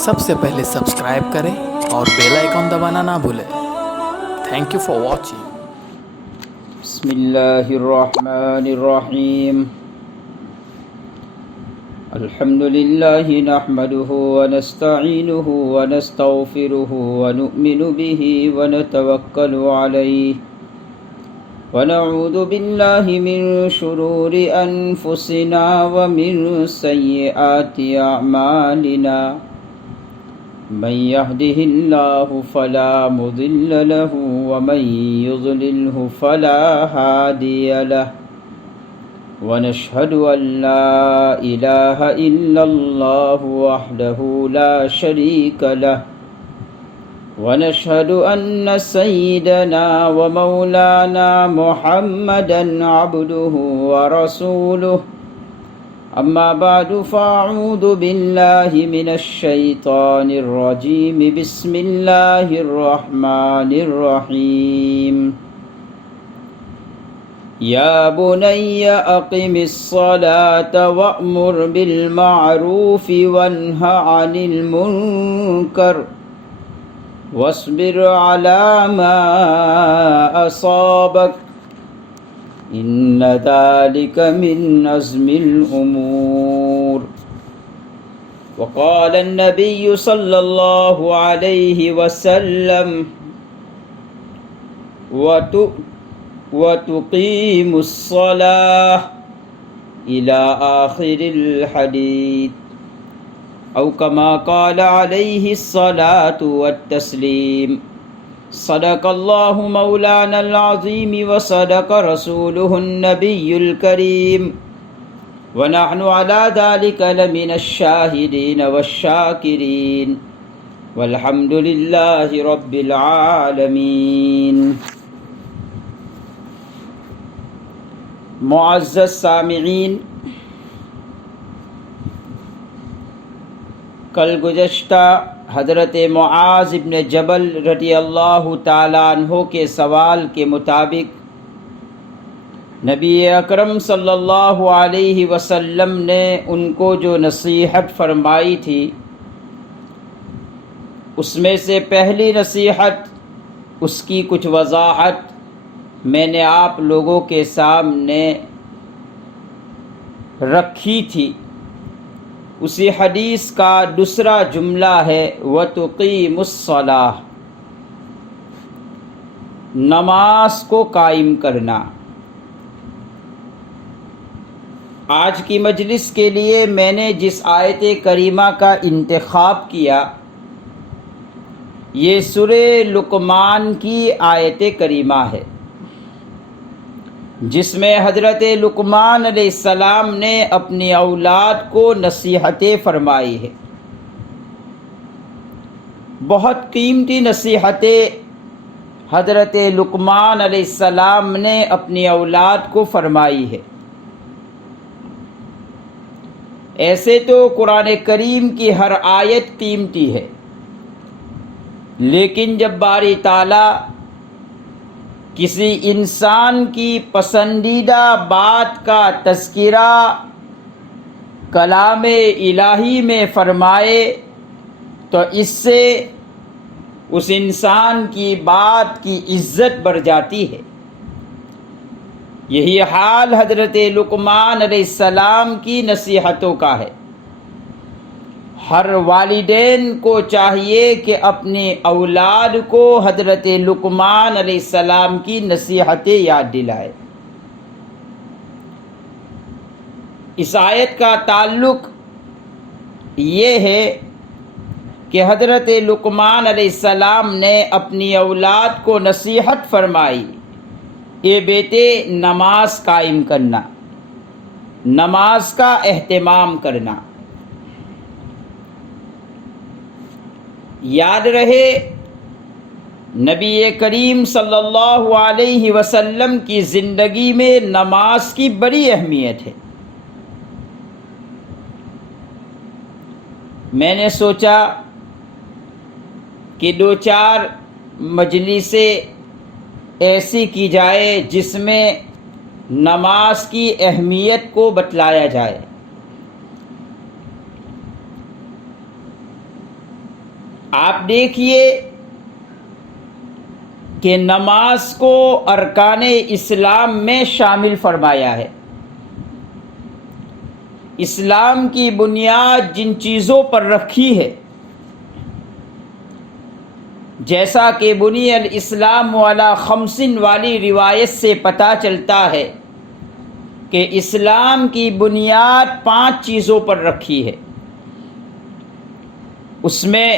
سب سے پہلے سبسکرائب کریں اور بیل آئیکن دبانا نہ بھولیں۔ Thank you for watching. بسم اللہ الرحمن الرحیم الحمد للہ نحمده ونستعینه ونستغفره ونؤمن به ونتوکل علیہ ونعوذ باللہ من شرور انفسنا ومن سیئات اعمالنا من يهده الله فلا مضل له ومن يضلله فلا هادي له ونشهد أن لا إله إلا الله وحده لا شريك له ونشهد أن سيدنا ومولانا محمدا عبده ورسوله أما بعد فأعوذ بالله من الشيطان الرجيم بسم الله الرحمن الرحيم يا بني أقم الصلاة وأمر بالمعروف وانه عن المنكر واصبر على ما أصابك إن ذلك من عزم الأمور وقال النبي صلى الله عليه وسلم وتقيم الصلاة إلى آخر الحديث أو كما قال عليه الصلاة والتسليم صدق الله مولانا العظيم وصدق رسوله النبي الكريم ونحن على ذلك لمن الشاهدين والشاكرين والحمد لله رب العالمين۔ معزز سامعین، کل گزشتہ حضرت معاذ ابن جبل رضی اللہ تعالیٰ عنہ کے سوال کے مطابق نبی اکرم صلی اللہ علیہ وسلم نے ان کو جو نصیحت فرمائی تھی، اس میں سے پہلی نصیحت، اس کی کچھ وضاحت میں نے آپ لوگوں کے سامنے رکھی تھی۔ اسی حدیث کا دوسرا جملہ ہے وَتُقِيمُ الصَّلَاةَ، نماز کو قائم کرنا۔ آج کی مجلس کے لیے میں نے جس آیت کریمہ کا انتخاب کیا، یہ سورہ لقمان کی آیت کریمہ ہے، جس میں حضرت لقمان علیہ السلام نے اپنی اولاد کو نصیحتیں فرمائی ہے۔ بہت قیمتی نصیحتیں حضرت لقمان علیہ السلام نے اپنی اولاد کو فرمائی ہے۔ ایسے تو قرآن کریم کی ہر آیت قیمتی ہے، لیکن جب باری تعالیٰ کسی انسان کی پسندیدہ بات کا تذکرہ کلام الہی میں فرمائے تو اس سے اس انسان کی بات کی عزت بڑھ جاتی ہے۔ یہی حال حضرت لقمان علیہ السلام کی نصیحتوں کا ہے۔ ہر والدین کو چاہیے کہ اپنے اولاد کو حضرت لقمان علیہ السلام کی نصیحتیں یاد دلائے۔ اس آیت کا تعلق یہ ہے کہ حضرت لقمان علیہ السلام نے اپنی اولاد کو نصیحت فرمائی، اے بیٹے نماز قائم کرنا، نماز کا اہتمام کرنا۔ یاد رہے نبی کریم صلی اللہ علیہ وسلم کی زندگی میں نماز کی بڑی اہمیت ہے۔ میں نے سوچا کہ دو چار مجلسیں ایسی کی جائے جس میں نماز کی اہمیت کو بتلایا جائے۔ آپ دیکھیے کہ نماز کو ارکان اسلام میں شامل فرمایا ہے۔ اسلام کی بنیاد جن چیزوں پر رکھی ہے، جیسا کہ بنی الاسلام علی خمس والی روایت سے پتہ چلتا ہے کہ اسلام کی بنیاد 5 چیزوں پر رکھی ہے۔ اس میں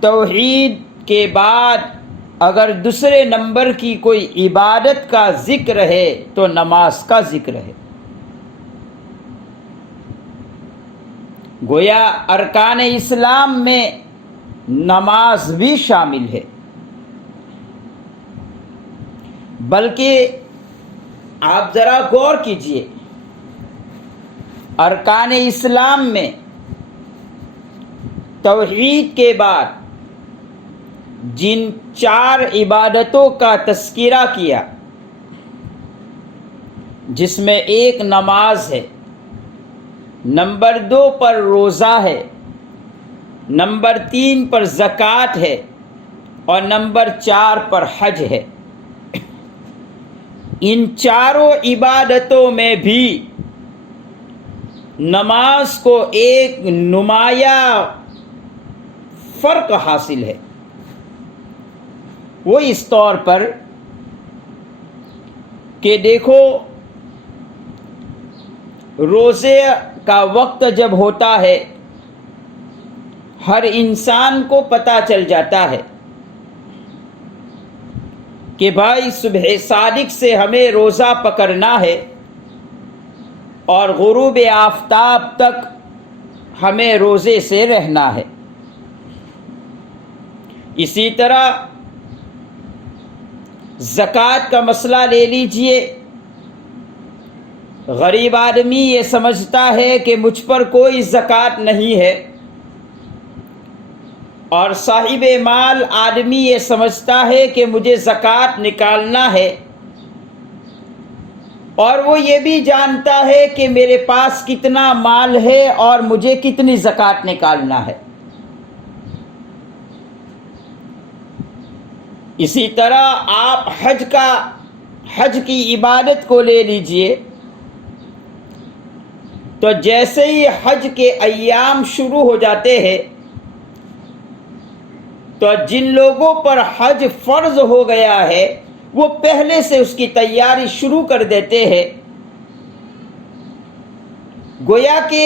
توحید کے بعد اگر دوسرے نمبر کی کوئی عبادت کا ذکر ہے تو نماز کا ذکر ہے۔ گویا ارکان اسلام میں نماز بھی شامل ہے، بلکہ آپ ذرا غور کیجئے، ارکان اسلام میں توحید کے بعد جن 4 عبادتوں کا تذکرہ کیا، جس میں ایک نماز ہے، نمبر 2 پر روزہ ہے، نمبر 3 پر زکوٰۃ ہے، اور نمبر 4 پر حج ہے، ان چاروں عبادتوں میں بھی نماز کو ایک نمایاں فرق حاصل ہے۔ وہ اس طور پر کہ دیکھو، روزے کا وقت جب ہوتا ہے ہر انسان کو پتہ چل جاتا ہے کہ بھائی صبح صادق سے ہمیں روزہ پکڑنا ہے اور غروب آفتاب تک ہمیں روزے سے رہنا ہے۔ اسی طرح زکوٰۃ کا مسئلہ لے لیجئے، غریب آدمی یہ سمجھتا ہے کہ مجھ پر کوئی زکوٰۃ نہیں ہے، اور صاحب مال آدمی یہ سمجھتا ہے کہ مجھے زکوٰۃ نکالنا ہے، اور وہ یہ بھی جانتا ہے کہ میرے پاس کتنا مال ہے اور مجھے کتنی زکوٰۃ نکالنا ہے۔ اسی طرح آپ حج کی عبادت کو لے لیجئے، تو جیسے ہی حج کے ایام شروع ہو جاتے ہیں تو جن لوگوں پر حج فرض ہو گیا ہے وہ پہلے سے اس کی تیاری شروع کر دیتے ہیں۔ گویا کہ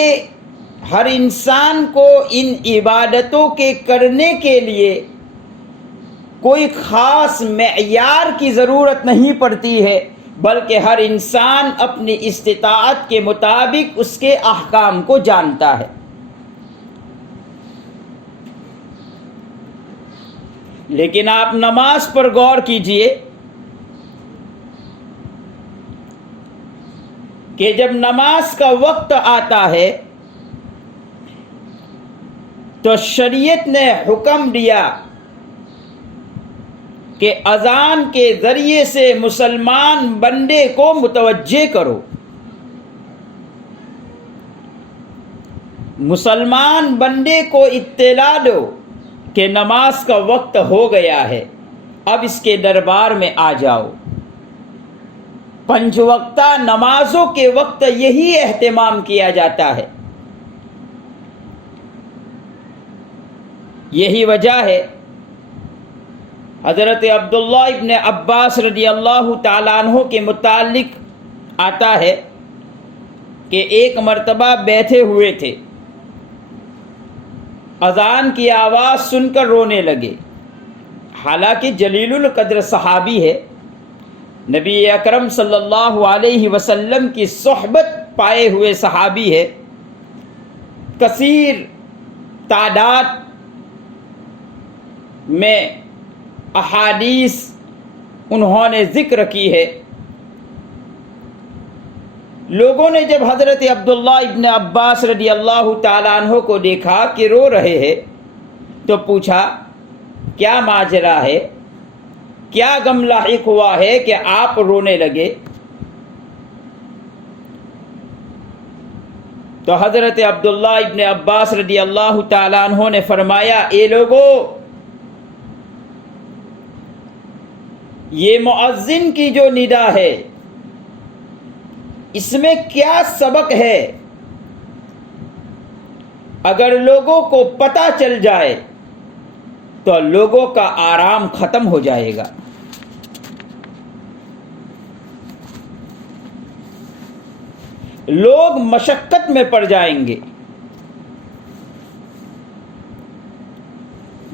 ہر انسان کو ان عبادتوں کے کرنے کے لیے کوئی خاص معیار کی ضرورت نہیں پڑتی ہے، بلکہ ہر انسان اپنی استطاعت کے مطابق اس کے احکام کو جانتا ہے۔ لیکن آپ نماز پر غور کیجئے کہ جب نماز کا وقت آتا ہے تو شریعت نے حکم دیا کہ اذان کے ذریعے سے مسلمان بندے کو متوجہ کرو، مسلمان بندے کو اطلاع دو کہ نماز کا وقت ہو گیا ہے، اب اس کے دربار میں آ جاؤ۔ 5 وقتہ نمازوں کے وقت یہی اہتمام کیا جاتا ہے۔ یہی وجہ ہے حضرت عبداللہ ابن عباس رضی اللہ تعالیٰ عنہ کے متعلق آتا ہے کہ ایک مرتبہ بیٹھے ہوئے تھے، اذان کی آواز سن کر رونے لگے، حالانکہ جلیل القدر صحابی ہے، نبی اکرم صلی اللہ علیہ وسلم کی صحبت پائے ہوئے صحابی ہے، کثیر تعداد میں احادیث انہوں نے ذکر کی ہے۔ لوگوں نے جب حضرت عبداللہ ابن عباس رضی اللہ تعالیٰ عنہ کو دیکھا کہ رو رہے ہیں تو پوچھا کیا ماجرا ہے، کیا غم لاحق ہوا ہے کہ آپ رونے لگے؟ تو حضرت عبداللہ ابن عباس رضی اللہ تعالیٰ عنہ نے فرمایا، اے لوگو، یہ مؤذن کی جو ندا ہے اس میں کیا سبق ہے؟ اگر لوگوں کو پتہ چل جائے تو لوگوں کا آرام ختم ہو جائے گا۔ لوگ مشقت میں پڑ جائیں گے۔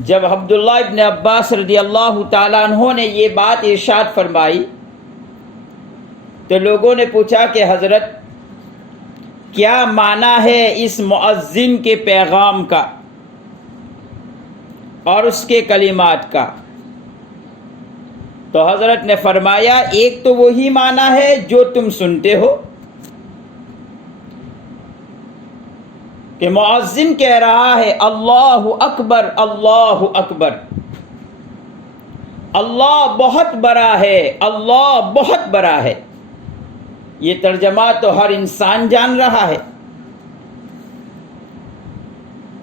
جب عبداللہ ابن عباس رضی اللہ تعالیٰ عنہ نے یہ بات ارشاد فرمائی تو لوگوں نے پوچھا کہ حضرت کیا معنی ہے اس مؤذن کے پیغام کا اور اس کے کلمات کا؟ تو حضرت نے فرمایا، ایک تو وہی معنی ہے جو تم سنتے ہو کہ مؤذن کہہ رہا ہے اللہ اکبر اللہ اکبر، اللہ بہت بڑا ہے، اللہ بہت بڑا ہے۔ یہ ترجمہ تو ہر انسان جان رہا ہے،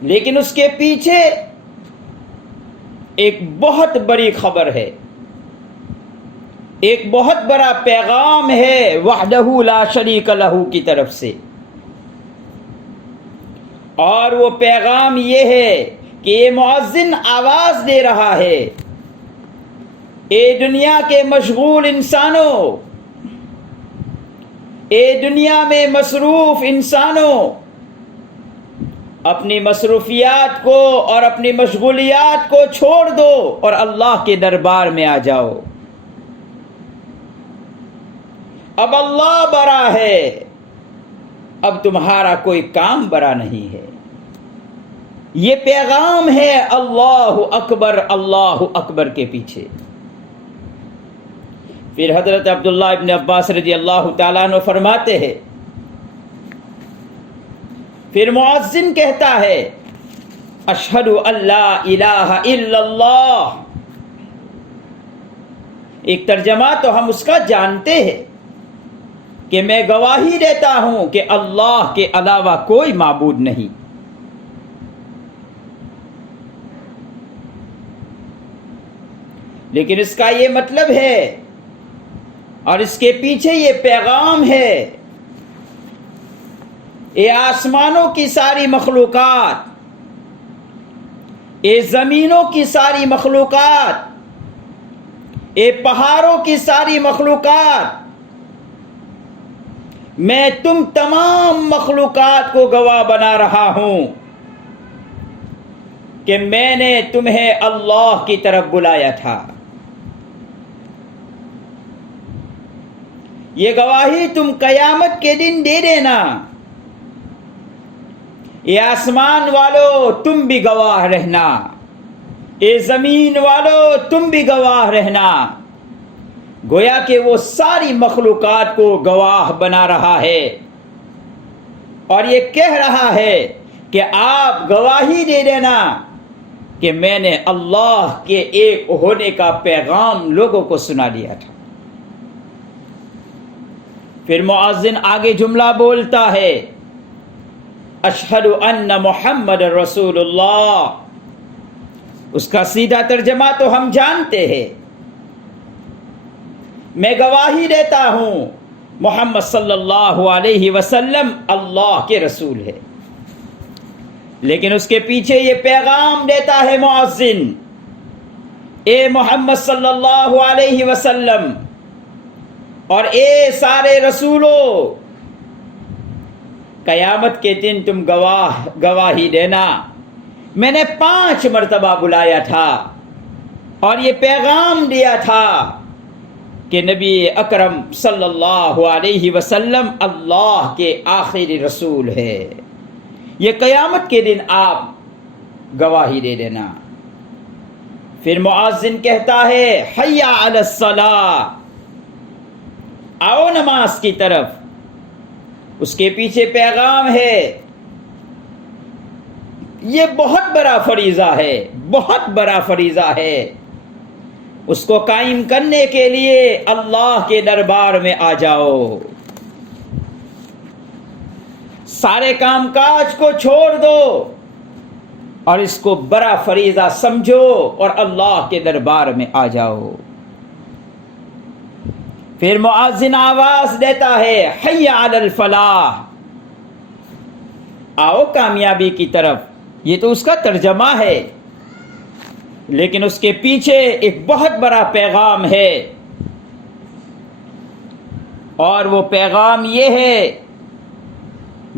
لیکن اس کے پیچھے ایک بہت بڑی خبر ہے، ایک بہت بڑا پیغام ہے وحدہ لا شریک لہ کی طرف سے، اور وہ پیغام یہ ہے کہ یہ مؤذن آواز دے رہا ہے، اے دنیا کے مشغول انسانوں، اے دنیا میں مصروف انسانوں، اپنی مصروفیات کو اور اپنی مشغولیات کو چھوڑ دو اور اللہ کے دربار میں آ جاؤ۔ اب اللہ بڑا ہے، اب تمہارا کوئی کام بڑا نہیں ہے۔ یہ پیغام ہے اللہ اکبر کے پیچھے۔ پھر حضرت عبداللہ ابن عباس رضی اللہ تعالیٰ عنہ فرماتے ہیں، پھر مؤذن کہتا ہے اشہد ان لا الہ الا اللہ۔ ایک ترجمہ تو ہم اس کا جانتے ہیں کہ میں گواہی دیتا ہوں کہ اللہ کے علاوہ کوئی معبود نہیں۔ لیکن اس کا یہ مطلب ہے اور اس کے پیچھے یہ پیغام ہے، اے آسمانوں کی ساری مخلوقات، اے زمینوں کی ساری مخلوقات، اے پہاڑوں کی ساری مخلوقات، میں تم تمام مخلوقات کو گواہ بنا رہا ہوں کہ میں نے تمہیں اللہ کی طرف بلایا تھا۔ یہ گواہی تم قیامت کے دن دے دینا۔ اے آسمان والو تم بھی گواہ رہنا، اے زمین والو تم بھی گواہ رہنا۔ گویا کہ وہ ساری مخلوقات کو گواہ بنا رہا ہے اور یہ کہہ رہا ہے کہ آپ گواہی دے دینا کہ میں نے اللہ کے ایک ہونے کا پیغام لوگوں کو سنا دیا تھا۔ پھر مؤذن آگے جملہ بولتا ہے اشہد ان محمد رسول اللہ۔ اس کا سیدھا ترجمہ تو ہم جانتے ہیں، میں گواہی دیتا ہوں محمد صلی اللہ علیہ وسلم اللہ کے رسول ہے۔ لیکن اس کے پیچھے یہ پیغام دیتا ہے مؤذن، اے محمد صلی اللہ علیہ وسلم اور اے سارے رسولوں، قیامت کے دن تم گواہی دینا، میں نے 5 مرتبہ بلایا تھا اور یہ پیغام دیا تھا کہ نبی اکرم صلی اللہ علیہ وسلم اللہ کے آخری رسول ہے۔ یہ قیامت کے دن آپ گواہی دے دینا۔ پھر مؤذن کہتا ہے حی علی الصلاۃ، آؤ نماز کی طرف۔ اس کے پیچھے پیغام ہے، یہ بہت بڑا فریضہ ہے، بہت بڑا فریضہ ہے۔ اس کو قائم کرنے کے لیے اللہ کے دربار میں آ جاؤ۔ سارے کام کاج کو چھوڑ دو اور اس کو بڑا فریضہ سمجھو اور اللہ کے دربار میں آ جاؤ۔ پھر مؤذن آواز دیتا ہے حی علی الفلاح، آؤ کامیابی کی طرف۔ یہ تو اس کا ترجمہ ہے، لیکن اس کے پیچھے ایک بہت بڑا پیغام ہے، اور وہ پیغام یہ ہے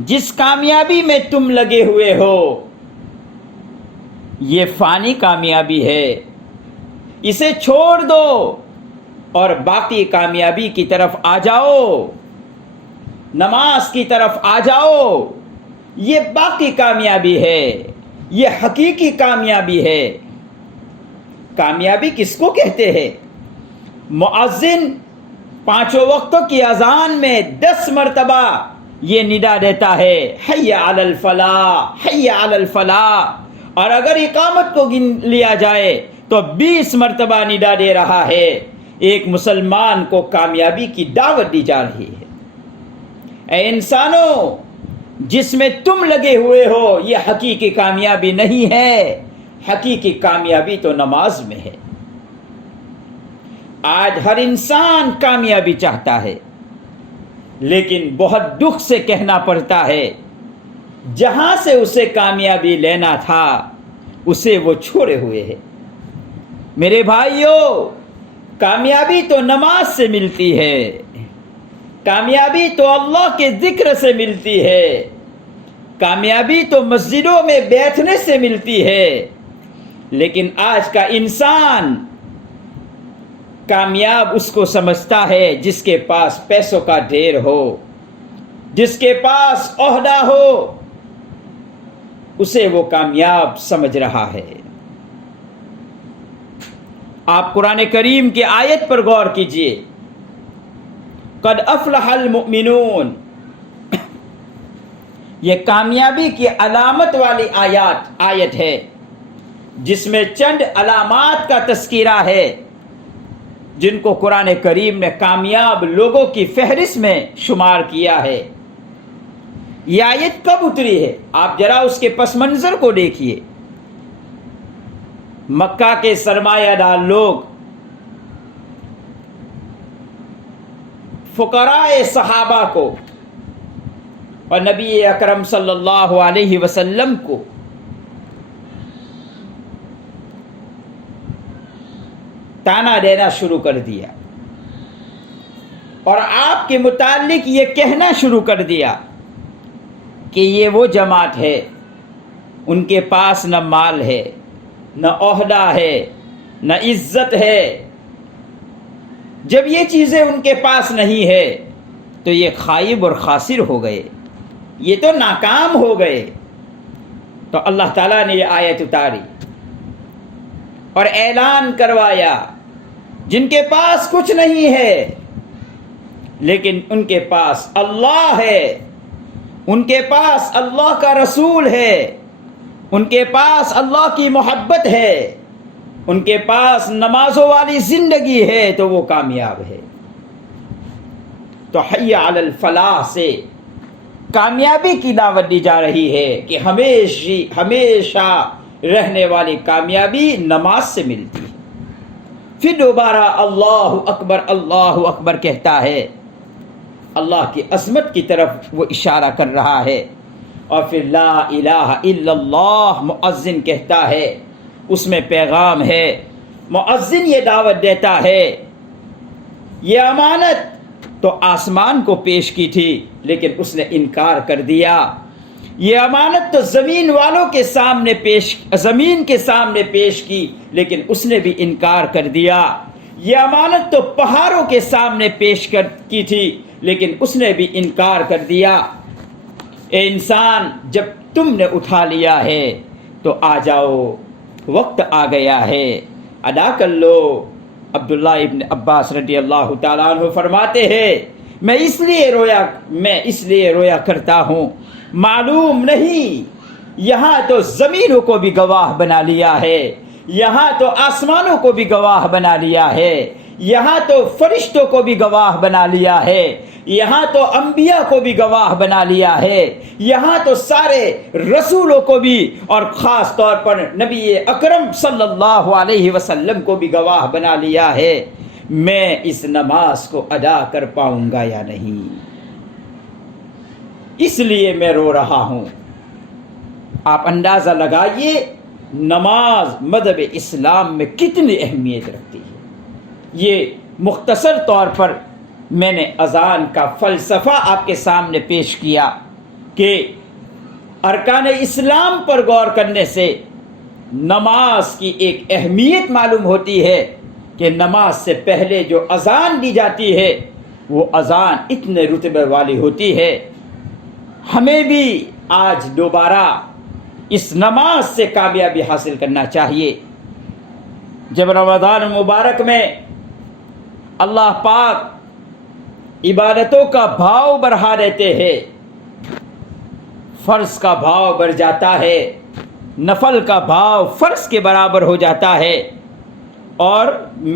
جس کامیابی میں تم لگے ہوئے ہو یہ فانی کامیابی ہے، اسے چھوڑ دو اور باقی کامیابی کی طرف آ جاؤ، نماز کی طرف آ جاؤ۔ یہ باقی کامیابی ہے، یہ حقیقی کامیابی ہے۔ کامیابی کس کو کہتے ہیں؟ مؤذن 5 وقتوں کی اذان میں 10 مرتبہ یہ ندا دیتا ہے حی علی الفلاح، حی علی الفلاح، اور اگر اقامت کو گن لیا جائے تو 20 مرتبہ ندا دے رہا ہے۔ ایک مسلمان کو کامیابی کی دعوت دی جا رہی ہے۔ اے انسانوں، جس میں تم لگے ہوئے ہو یہ حقیقی کامیابی نہیں ہے، حقیقی کامیابی تو نماز میں ہے۔ آج ہر انسان کامیابی چاہتا ہے، لیکن بہت دکھ سے کہنا پڑتا ہے جہاں سے اسے کامیابی لینا تھا اسے وہ چھوڑے ہوئے ہے۔ میرے بھائیوں، کامیابی تو نماز سے ملتی ہے، کامیابی تو اللہ کے ذکر سے ملتی ہے، کامیابی تو مسجدوں میں بیٹھنے سے ملتی ہے، لیکن آج کا انسان کامیاب اس کو سمجھتا ہے جس کے پاس پیسوں کا ڈھیر ہو، جس کے پاس عہدہ ہو، اسے وہ کامیاب سمجھ رہا ہے۔ آپ قرآن کریم کی آیت پر غور کیجئے، قد افلح المؤمنون، یہ کامیابی کی علامت والی آیت ہے، جس میں چند علامات کا تذکرہ ہے جن کو قرآن کریم نے کامیاب لوگوں کی فہرست میں شمار کیا ہے۔ یہ آیت کب اتری ہے؟ آپ ذرا اس کے پس منظر کو دیکھیے۔ مکہ کے سرمایہ دار لوگ فقراء صحابہ کو اور نبی اکرم صلی اللہ علیہ وسلم کو تانا دینا شروع کر دیا، اور آپ کے متعلق یہ کہنا شروع کر دیا کہ یہ وہ جماعت ہے، ان کے پاس نہ مال ہے، نہ عہدہ ہے، نہ عزت ہے۔ جب یہ چیزیں ان کے پاس نہیں ہے تو یہ خائب اور خاسر ہو گئے، یہ تو ناکام ہو گئے۔ تو اللہ تعالیٰ نے یہ آیت اتاری اور اعلان کروایا جن کے پاس کچھ نہیں ہے لیکن ان کے پاس اللہ ہے، ان کے پاس اللہ کا رسول ہے، ان کے پاس اللہ کی محبت ہے، ان کے پاس نمازوں والی زندگی ہے، تو وہ کامیاب ہے۔ تو حی علی الفلاح سے کامیابی کی دعوت دی جا رہی ہے کہ ہمیشہ رہنے والی کامیابی نماز سے ملتی ہے۔ پھر دوبارہ اللہ اکبر کہتا ہے، اللہ کی عظمت کی طرف وہ اشارہ کر رہا ہے، اور پھر لا الہ الا اللہ مؤذن کہتا ہے، اس میں پیغام ہے۔ مؤذن یہ دعوت دیتا ہے، یہ امانت تو آسمان کو پیش کی تھی لیکن اس نے انکار کر دیا، یہ امانت تو زمین والوں کے سامنے زمین کے سامنے پیش کی لیکن اس نے بھی انکار کر دیا، یہ امانت تو پہاڑوں کے سامنے پیش کی تھی لیکن اس نے بھی انکار کر دیا۔ اے انسان، جب تم نے اٹھا لیا ہے تو آ جاؤ، وقت آ گیا ہے، ادا کر لو۔ عبداللہ ابن عباس رضی اللہ تعالیٰ عنہ فرماتے ہیں، میں اس لیے رویا کرتا ہوں، معلوم نہیں یہاں تو زمینوں کو بھی گواہ بنا لیا ہے، یہاں تو آسمانوں کو بھی گواہ بنا لیا ہے، یہاں تو فرشتوں کو بھی گواہ بنا لیا ہے، یہاں تو انبیاء کو بھی گواہ بنا لیا ہے، یہاں تو سارے رسولوں کو بھی اور خاص طور پر نبی اکرم صلی اللہ علیہ وسلم کو بھی گواہ بنا لیا ہے، میں اس نماز کو ادا کر پاؤں گا یا نہیں، اس لیے میں رو رہا ہوں۔ آپ اندازہ لگائیے نماز مذہب اسلام میں کتنی اہمیت رکھتی ہے۔ یہ مختصر طور پر میں نے اذان کا فلسفہ آپ کے سامنے پیش کیا کہ ارکان اسلام پر غور کرنے سے نماز کی ایک اہمیت معلوم ہوتی ہے کہ نماز سے پہلے جو اذان دی جاتی ہے وہ اذان اتنے رتبے والی ہوتی ہے۔ ہمیں بھی آج دوبارہ اس نماز سے کامیابی حاصل کرنا چاہیے۔ جب رمضان مبارک میں اللہ پاک عبادتوں کا بھاؤ بڑھا دیتے ہیں، فرض کا بھاؤ بڑھ جاتا ہے، نفل کا بھاؤ فرض کے برابر ہو جاتا ہے، اور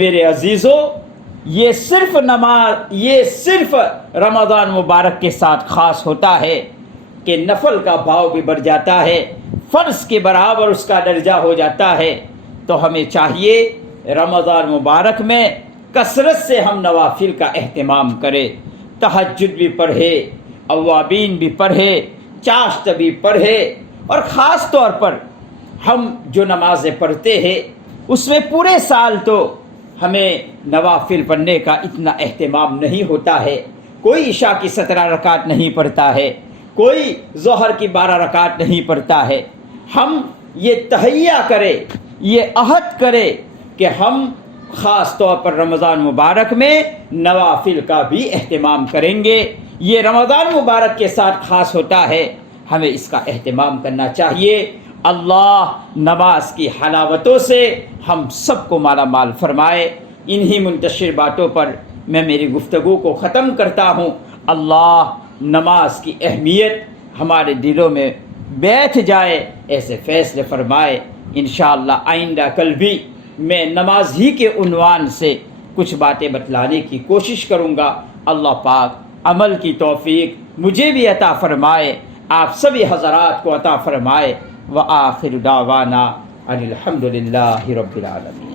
میرے عزیزوں یہ صرف رمضان مبارک کے ساتھ خاص ہوتا ہے کہ نفل کا بھاؤ بھی بڑھ جاتا ہے، فرض کے برابر اس کا درجہ ہو جاتا ہے۔ تو ہمیں چاہیے رمضان مبارک میں کثرت سے ہم نوافل کا اہتمام کریں، تہجد بھی پڑھے، اوابین بھی پڑھے، چاشت بھی پڑھے، اور خاص طور پر ہم جو نمازیں پڑھتے ہیں اس میں پورے سال تو ہمیں نوافل پڑھنے کا اتنا اہتمام نہیں ہوتا ہے۔ کوئی عشاء کی 17 رکعت نہیں پڑھتا ہے، کوئی ظہر کی 12 رکعت نہیں پڑھتا ہے۔ ہم یہ تہیہ کرے، یہ عہد کرے کہ ہم خاص طور پر رمضان مبارک میں نوافل کا بھی اہتمام کریں گے۔ یہ رمضان مبارک کے ساتھ خاص ہوتا ہے، ہمیں اس کا اہتمام کرنا چاہیے۔ اللہ نماز کی حلاوتوں سے ہم سب کو مالا مال فرمائے۔ انہی منتشر باتوں پر میں میری گفتگو کو ختم کرتا ہوں۔ اللہ نماز کی اہمیت ہمارے دلوں میں بیٹھ جائے، ایسے فیصلے فرمائے۔ انشاءاللہ آئندہ کل بھی میں نماز ہی کے عنوان سے کچھ باتیں بتلانے کی کوشش کروں گا۔ اللہ پاک عمل کی توفیق مجھے بھی عطا فرمائے، آپ سبھی حضرات کو عطا فرمائے۔ وآخر دعوانا ان الحمد للہ رب العالمین۔